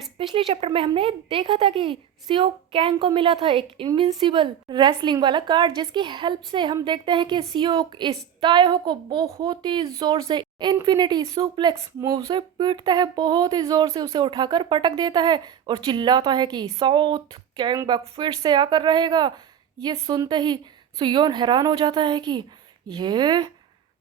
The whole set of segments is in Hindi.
फ्रेंड्स, पिछले चैप्टर में हमने देखा था कि सीओ कैंग को मिला था एक इनविंसिबल रेसलिंग वाला कार्ड, जिसकी हेल्प से हम देखते हैं कि सीओ इस तायहो को बहुत ही जोर से इन्फिनिटी सुप्लेक्स मूव से पीटता है। बहुत ही जोर से उसे उठाकर पटक देता है और चिल्लाता है कि साउथ कैंग बक फिर से आकर रहेगा। ये सुनते ही सुयोन हैरान हो जाता है कि ये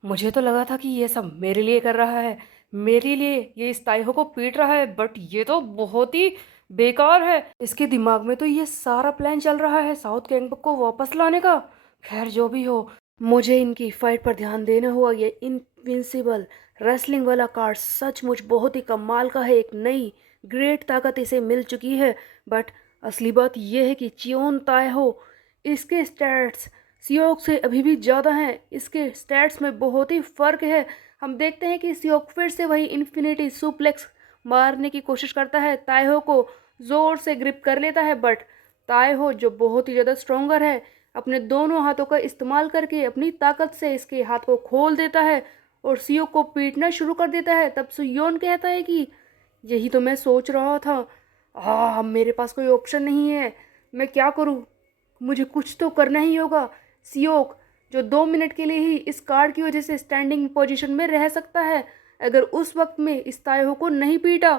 मुझे तो लगा था कि ये सब मेरे लिए कर रहा है, मेरे लिए ये इस ताइहो को पीट रहा है, बट ये तो बहुत ही बेकार है। इसके दिमाग में तो ये सारा प्लान चल रहा है साउथ कैंगबक को वापस लाने का। खैर जो भी हो, मुझे इनकी फाइट पर ध्यान देना हुआ। ये इनविंसिबल रेसलिंग वाला कार्ड सचमुच बहुत ही कमाल का है। एक नई ग्रेट ताकत इसे मिल चुकी है। बट असली बात यह है कि चियोन ताइहो, इसके स्टैट्स सियोक से अभी भी ज़्यादा हैं। इसके स्टैट्स में बहुत ही फ़र्क है। हम देखते हैं कि सियोक फिर से वही इन्फिनिटी सुप्लेक्स मारने की कोशिश करता है। ताइहो को ज़ोर से ग्रिप कर लेता है, बट ताइहो जो बहुत ही ज़्यादा स्ट्रोंगर है, अपने दोनों हाथों का इस्तेमाल करके अपनी ताकत से इसके हाथ को खोल देता है और सियोक को पीटना शुरू कर देता है। तब सुयोन कहता है कि यही तो मैं सोच रहा था। अब मेरे पास कोई ऑप्शन नहीं है, मैं क्या करूं? मुझे कुछ तो करना ही होगा। सियोक जो 2 मिनट के लिए ही इस कार्ड की वजह से स्टैंडिंग पोजीशन में रह सकता है, अगर उस वक्त में इस ताइहो को नहीं पीटा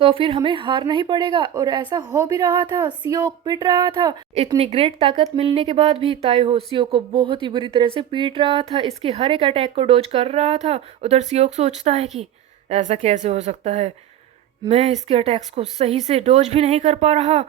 तो फिर हमें हारना ही पड़ेगा। और ऐसा हो भी रहा था, सियोक पीट रहा था। इतनी ग्रेट ताकत मिलने के बाद भी ताइहो सियोक को बहुत ही बुरी तरह से पीट रहा था, इसके हर एक अटैक को डोज कर रहा था। उधर सियोक सोचता है कि ऐसा कैसे हो सकता है, मैं इसके अटैक्स को सही से डोज भी नहीं कर पा रहा।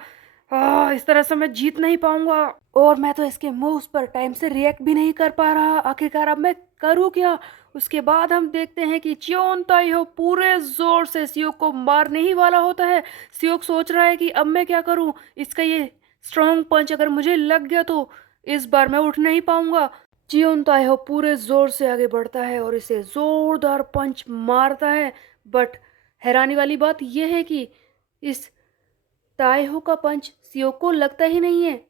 इस तरह से मैं जीत नहीं पाऊंगा, और मैं तो इसके मूव्स पर टाइम से रिएक्ट भी नहीं कर पा रहा। आखिरकार अब मैं करूँ क्या? उसके बाद हम देखते हैं कि चियोन ताइहो पूरे जोर से सियोक को मारने ही वाला होता है। सियोक सोच रहा है कि अब मैं क्या करूं, इसका ये स्ट्रॉन्ग पंच अगर मुझे लग गया तो इस बार मैं उठ नहीं पाऊंगा। चियोन ताइहो पूरे जोर से आगे बढ़ता है और इसे जोरदार पंच मारता है। बट हैरानी वाली बात यह है कि इस ताइहो का पंच सियोक को लगता ही नहीं है।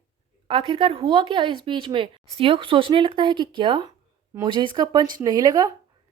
आखिरकार हुआ क्या इस बीच में? सियोक सोचने लगता है कि क्या मुझे इसका पंच नहीं लगा,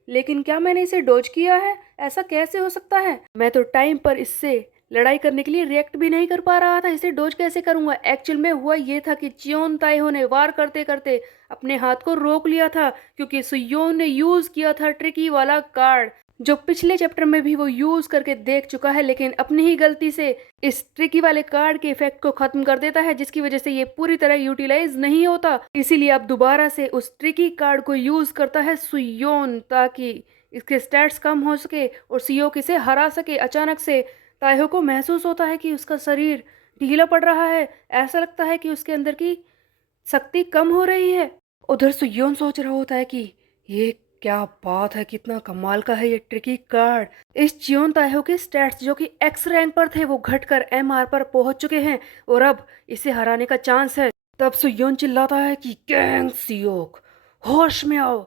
लेकिन क्या मैंने इसे डॉज किया है? ऐसा कैसे हो सकता है? मैं तो टाइम पर इससे लड़ाई करने के लिए रिएक्ट भी नहीं कर पा रहा था, इसे डॉज कैसे करूंगा? एक्चुअल में हुआ ये था कि चियोन ताइहो ने वार करते करते अपने हाथ को रोक लिया था, क्योंकि सुयोन ने यूज किया था ट्रिकी वाला कार्ड, जो पिछले चैप्टर में भी वो यूज करके देख चुका है, लेकिन अपनी ही गलती से इस ट्रिकी वाले कार्ड के इफेक्ट को खत्म कर देता है, जिसकी वजह से ये पूरी तरह यूटिलाइज नहीं होता। इसीलिए अब दोबारा से उस ट्रिकी कार्ड को यूज करता है सुयोन, ताकि इसके स्टैट्स कम हो सके और सियोक इसे हरा सके। अचानक से ताइहो को महसूस होता है कि उसका शरीर ढीला पड़ रहा है। ऐसा लगता है कि उसके अंदर की शक्ति कम हो रही है। उधर सुयोन सोच रहा होता है कि ये क्या बात है, कितना कमाल का है ये ट्रिकी कार्ड। इस चियोन ताइहो के स्टैट्स जो कि एक्स रैंक पर थे, वो घटकर एमआर पर पहुंच चुके हैं और अब इसे हराने का चांस है। तब सुयोन चिल्लाता है कि कैंग सियोक, होश में आओ,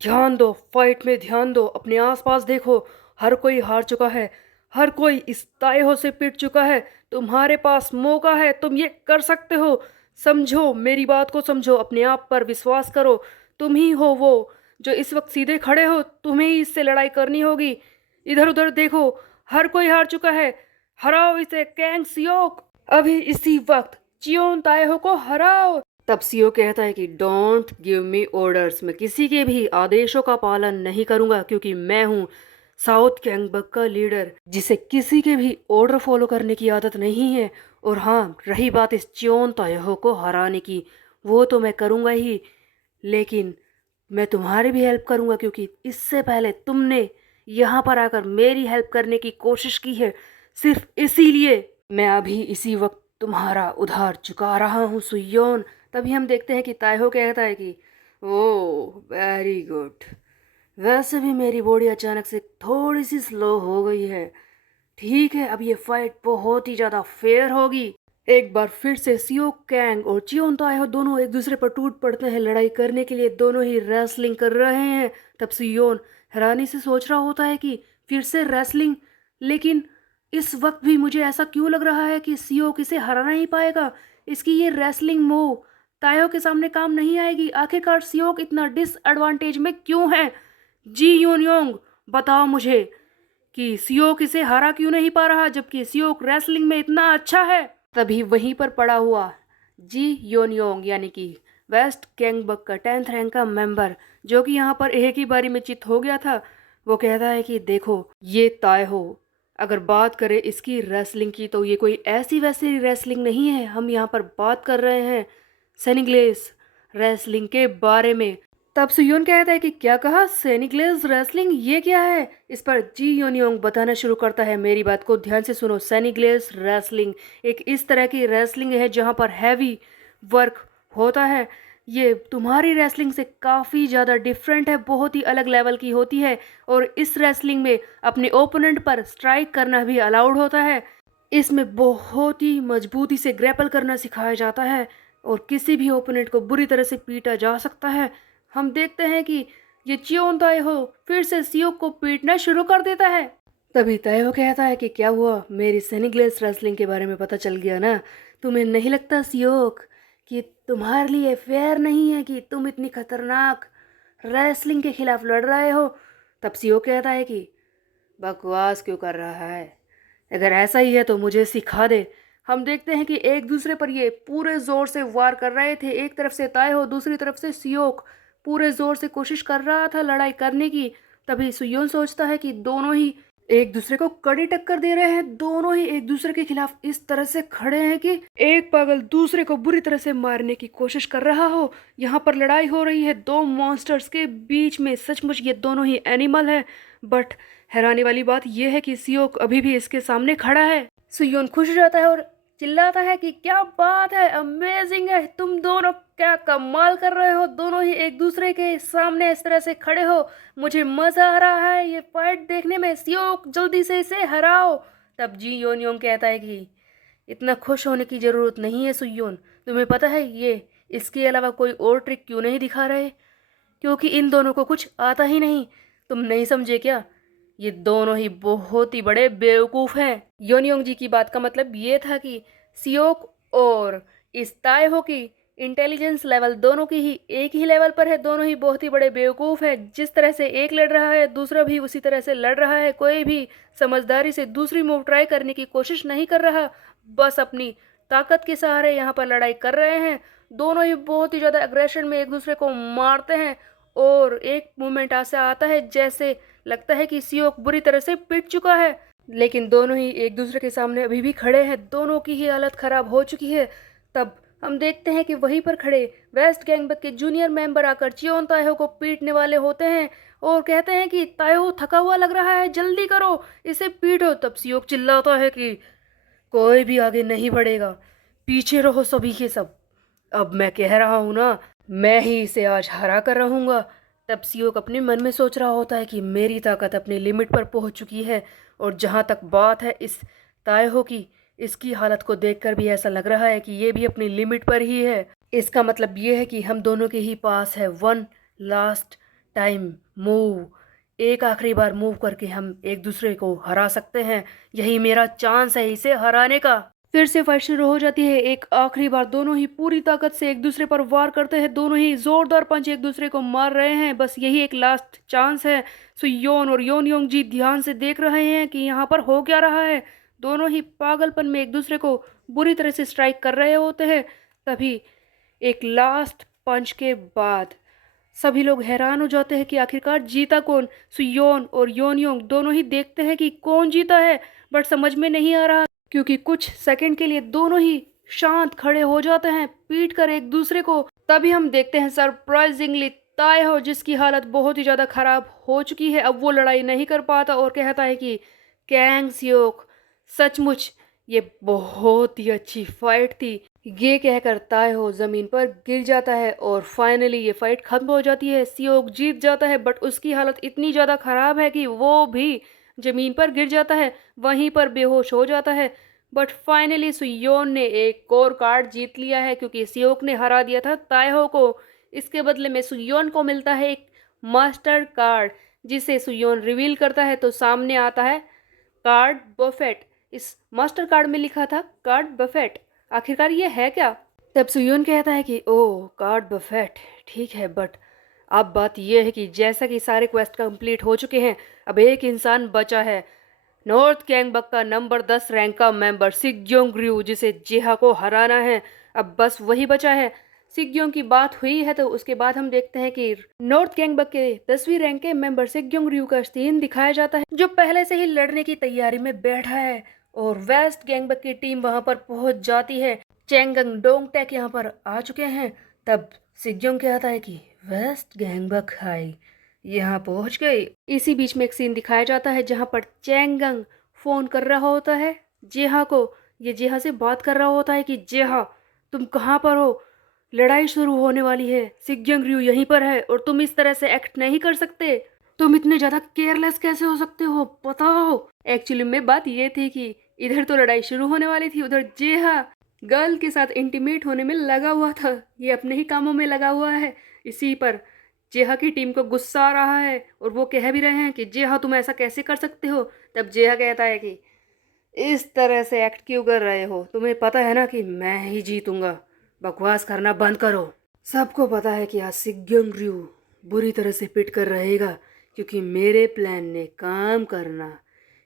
ध्यान दो, फाइट में ध्यान दो, अपने आसपास देखो। हर कोई हार चुका है, हर कोई इस ताइहो से पिट चुका है। तुम्हारे पास मौका है, तुम ये कर सकते हो। समझो, मेरी बात को समझो, अपने आप पर विश्वास करो। तुम ही हो वो जो इस वक्त सीधे खड़े हो, तुम्हें ही इससे लड़ाई करनी होगी। इधर उधर देखो, हर कोई हार चुका है, हराओ इसे कैंग सियोक, अभी इसी वक्त चियोन ताइहो को हराओ। तब सियो कहता है कि डोंट गिव मी ऑर्डर्स, मैं किसी के भी आदेशों का पालन नहीं करूंगा, क्योंकि मैं हूँ साउथ कैंगबक का लीडर, जिसे किसी के भी ऑर्डर फॉलो करने की आदत नहीं है। और हाँ, रही बात इस चियोन ताइहो को हराने की, वो तो मैं करूंगा ही, लेकिन मैं तुम्हारी भी हेल्प करूंगा, क्योंकि इससे पहले तुमने यहाँ पर आकर मेरी हेल्प करने की कोशिश की है। सिर्फ इसीलिए मैं अभी इसी वक्त तुम्हारा उधार चुका रहा हूँ सुयोन। तभी हम देखते हैं कि ताइहो कहता है कि ओह वेरी गुड, वैसे भी मेरी बॉडी अचानक से थोड़ी सी स्लो हो गई है। ठीक है, अब ये फाइट बहुत ही ज़्यादा फेयर होगी। एक बार फिर से सियो कैंग और चियोन ताइहो दोनों एक दूसरे पर टूट पड़ते हैं लड़ाई करने के लिए। दोनों ही रेसलिंग कर रहे हैं। तब सियोन हैरानी से सोच रहा होता है कि फिर से रेसलिंग, लेकिन इस वक्त भी मुझे ऐसा क्यों लग रहा है कि सियो किसे हरा नहीं पाएगा। इसकी ये रेसलिंग मूव ताइहो के सामने काम नहीं आएगी। आखिरकार सियोक इतना डिसएडवांटेज में क्यों है? जी यून योंग, बताओ मुझे, कि सियोक इसे हरा क्यों नहीं पा रहा, जबकि सियोक रेसलिंग में इतना अच्छा है। तभी वहीं पर पड़ा हुआ जी योनयोंग यानी कि वेस्ट गैंगबक का 10th रैंक का मेंबर, जो कि यहाँ पर एक ही बारी में चित हो गया था, वो कहता है कि देखो ये तायहो, अगर बात करें इसकी रेसलिंग की तो ये कोई ऐसी वैसी रेसलिंग नहीं है, हम यहाँ पर बात कर रहे हैं सेनिग्लेस रेसलिंग के बारे में। तब सुयोन कहता है कि क्या कहा, सेनिग्लेस रेसलिंग, ये क्या है? इस पर जी योनयोंग बताना शुरू करता है, मेरी बात को ध्यान से सुनो। सेनिग्लेस रेसलिंग एक इस तरह की रेसलिंग है जहां पर हैवी वर्क होता है। ये तुम्हारी रेसलिंग से काफ़ी ज़्यादा डिफरेंट है, बहुत ही अलग लेवल की होती है। और इस रेसलिंग में अपने ओपोनेंट पर स्ट्राइक करना भी अलाउड होता है। इसमें बहुत ही मजबूती से ग्रैपल करना सिखाया जाता है और किसी भी ओपोनेंट को बुरी तरह से पीटा जा सकता है। हम देखते हैं कि ये चियोन ताएहो फिर से सियोक को पीटना शुरू कर देता है। तभी ताएहो कहता है कि क्या हुआ, मेरी सेनिग्लेस रेसलिंग के बारे में पता चल गया ना? तुम्हें नहीं लगता सियोक कि तुम्हारे लिए फेयर नहीं है कि तुम इतनी खतरनाक रेसलिंग के खिलाफ लड़ रहे हो? तब सियोक कहता है कि बकवास क्यों कर रहा है, अगर ऐसा ही है तो मुझे सिखा दे। हम देखते हैं कि एक दूसरे पर ये पूरे जोर से वार कर रहे थे, एक तरफ से ताएहो दूसरी तरफ से सियोक पूरे जोर से कोशिश कर रहा था लड़ाई करने की। तभी सुयोन सोचता है कि दोनों ही एक दूसरे को कड़ी टक्कर दे रहे हैं, दोनों ही एक दूसरे के खिलाफ इस तरह से खड़े हैं कि एक पागल दूसरे को बुरी तरह से मारने की कोशिश कर रहा हो। यहाँ पर लड़ाई हो रही है दो मॉन्स्टर्स के बीच में, सचमुच ये दोनों ही एनिमल है। बट हैरानी वाली बात यह है कि सियोक अभी भी इसके सामने खड़ा है। सुयोन खुश हो जाता है और चिल्लाता है कि क्या बात है, अमेजिंग है, तुम दोनों क्या कमाल कर रहे हो, दोनों ही एक दूसरे के सामने इस तरह से खड़े हो, मुझे मजा आ रहा है ये फाइट देखने में, सियोक जल्दी से इसे हराओ। तब जी योनयोंग कहता है कि इतना खुश होने की जरूरत नहीं है सुयोन, तुम्हें पता है ये इसके अलावा कोई और ट्रिक क्यों नहीं दिखा रहे? क्योंकि इन दोनों को कुछ आता ही नहीं, तुम नहीं समझे क्या? ये दोनों ही बहुत ही बड़े बेवकूफ हैं। योनयोंग जी की बात का मतलब ये था कि सियोक और इस ताएहो की इंटेलिजेंस लेवल दोनों की ही एक ही लेवल पर है, दोनों ही बहुत ही बड़े बेवकूफ हैं। जिस तरह से एक लड़ रहा है दूसरा भी उसी तरह से लड़ रहा है, कोई भी समझदारी से दूसरी मूव ट्राई करने की कोशिश नहीं कर रहा, बस अपनी ताकत के सहारे यहाँ पर लड़ाई कर रहे हैं। दोनों ही बहुत ही ज़्यादा एग्रेशन में एक दूसरे को मारते हैं और एक मोमेंट ऐसा आता है जैसे लगता है कि सियोक बुरी तरह से पिट चुका है, लेकिन दोनों ही एक दूसरे के सामने अभी भी खड़े हैं, दोनों की ही हालत खराब हो चुकी है। तब हम देखते हैं कि वहीं पर खड़े वेस्ट गैंगबक के जूनियर मेंबर आकर चियोन ताएहो को पीटने वाले होते हैं और कहते हैं कि ताएहो थका हुआ लग रहा है, जल्दी करो इसे पीटो। तब सियोक चिल्लाता है कि कोई भी आगे नहीं बढ़ेगा, पीछे रहो सभी के सब, अब मैं कह रहा हूँ ना, मैं ही इसे आज हरा कर रहूँगा। तब सियोक अपने मन में सोच रहा होता है कि मेरी ताकत अपनी लिमिट पर पहुँच चुकी है और जहाँ तक बात है इस ताएहो की, इसकी हालत को देखकर भी ऐसा लग रहा है कि ये भी अपनी लिमिट पर ही है। इसका मतलब ये है कि हम दोनों के ही पास है वन लास्ट टाइम मूव, एक आखिरी बार मूव करके हम एक दूसरे को हरा सकते हैं, यही मेरा चांस है इसे हराने का। फिर से फाइट शुरू हो जाती है, एक आखिरी बार दोनों ही पूरी ताकत से एक दूसरे पर वार करते हैं, दोनों ही जोरदार पंच एक दूसरे को मार रहे हैं, बस यही एक लास्ट चांस है। सुयोन और योनयोंग जी ध्यान से देख रहे हैं कि यहाँ पर हो क्या रहा है, दोनों ही पागलपन में एक दूसरे को बुरी तरह से स्ट्राइक कर रहे होते हैं। तभी एक लास्ट पंच के बाद सभी लोग हैरान हो जाते हैं कि आखिरकार जीता कौन। सुयोन और योनयोंग दोनों ही देखते हैं कि कौन जीता है, बट समझ में नहीं आ रहा, क्योंकि कुछ सेकंड के लिए दोनों ही शांत खड़े हो जाते हैं पीट कर एक दूसरे को। तभी हम देखते हैं सरप्राइजिंगली ताएहो, जिसकी हालत बहुत ही ज़्यादा खराब हो चुकी है, अब वो लड़ाई नहीं कर पाता और कहता है कि कैंग सियोक, सचमुच ये बहुत ही अच्छी फाइट थी। ये कहकर ताएहो जमीन पर गिर जाता है और फाइनली ये फाइट खत्म हो जाती है, सियोक जीत जाता है, बट उसकी हालत इतनी ज़्यादा खराब है कि वो भी जमीन पर गिर जाता है, वहीं पर बेहोश हो जाता है। बट फाइनली सुयोन ने एक और कार्ड जीत लिया है, क्योंकि सियोक ने हरा दिया था ताएहो को। इसके बदले में सुयोन को मिलता है एक मास्टर कार्ड, जिसे सुयोन रिवील करता है तो सामने आता है कार्ड बफेट। इस मास्टर कार्ड में लिखा था कार्ड बफेट, आखिरकार ये है क्या? तब सुयोन कहता है कि ओह कार्ड बफेट, ठीक है, बट अब बात यह है कि जैसा कि सारे क्वेस्ट कंप्लीट हो चुके हैं, अब एक इंसान बचा है, नॉर्थ गैंगबक का नंबर 10 रैंक का मेंबर सिग्योंग रयू, जिसे जेहा को हराना है। अब बस वही बचा है। सिग्योंग की बात हुई है तो उसके बाद हम देखते हैं कि नॉर्थ गैंगबक के 10वीं रैंक के मेंबर सिग्योंग रयू का सीन दिखाया जाता है, जो पहले से ही लड़ने की तैयारी में बैठा है। और वेस्ट गैंगबक की टीम वहां पर पहुंच जाती है। चेंगंग डोंगटेक यहाँ पर आ चुके हैं। तब सिग्योंग कहता है कि वेस्ट गैंगबक हाई यहाँ पहुंच गई। इसी बीच में एक सीन दिखाया जाता है जहां पर चेंगंग फोन कर रहा होता है जेहा को। ये जेहा से बात कर रहा होता है कि जेहा, तुम कहाँ पर हो? लड़ाई शुरू होने वाली है, सिग्योंग रयू यहीं पर है और तुम इस तरह से एक्ट नहीं कर सकते। तुम इतने ज्यादा केयरलेस कैसे हो सकते हो, बताओ। एक्चुअली में बात ये थी कि इधर तो लड़ाई शुरू होने वाली थी, उधर जेहा गर्ल के साथ इंटीमेट होने में लगा हुआ था। ये अपने ही कामों में लगा हुआ है। इसी पर जेहा की टीम को गुस्सा आ रहा है और वो कह भी रहे हैं कि जेहा तुम ऐसा कैसे कर सकते हो। तब जेहा कहता है कि इस तरह से एक्ट क्यों कर रहे हो, तुम्हें पता है ना कि मैं ही जीतूंगा, बकवास करना बंद करो। सबको पता है कि आज सिग्योंग रयू बुरी तरह से पिट कर रहेगा, क्योंकि मेरे प्लान ने काम करना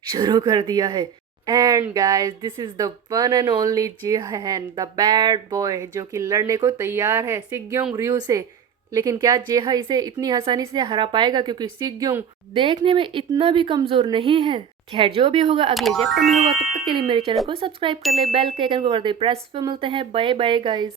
शुरू कर दिया है। And guys, this is the one and only जेहन, द बैड बॉय, जो कि लड़ने को तैयार है सिग्योंग रयू से। लेकिन क्या जेहा इसे इतनी आसानी से हरा पाएगा, क्योंकि सिग्योंग देखने में इतना भी कमजोर नहीं है। खैर, जो भी होगा अगले चैप्टर में होगा। तब तक के लिए मेरे चैनल को सब्सक्राइब कर ले, बेल के आइकन को कर दे प्रेस। पे मिलते हैं, बाय बाय गाइस।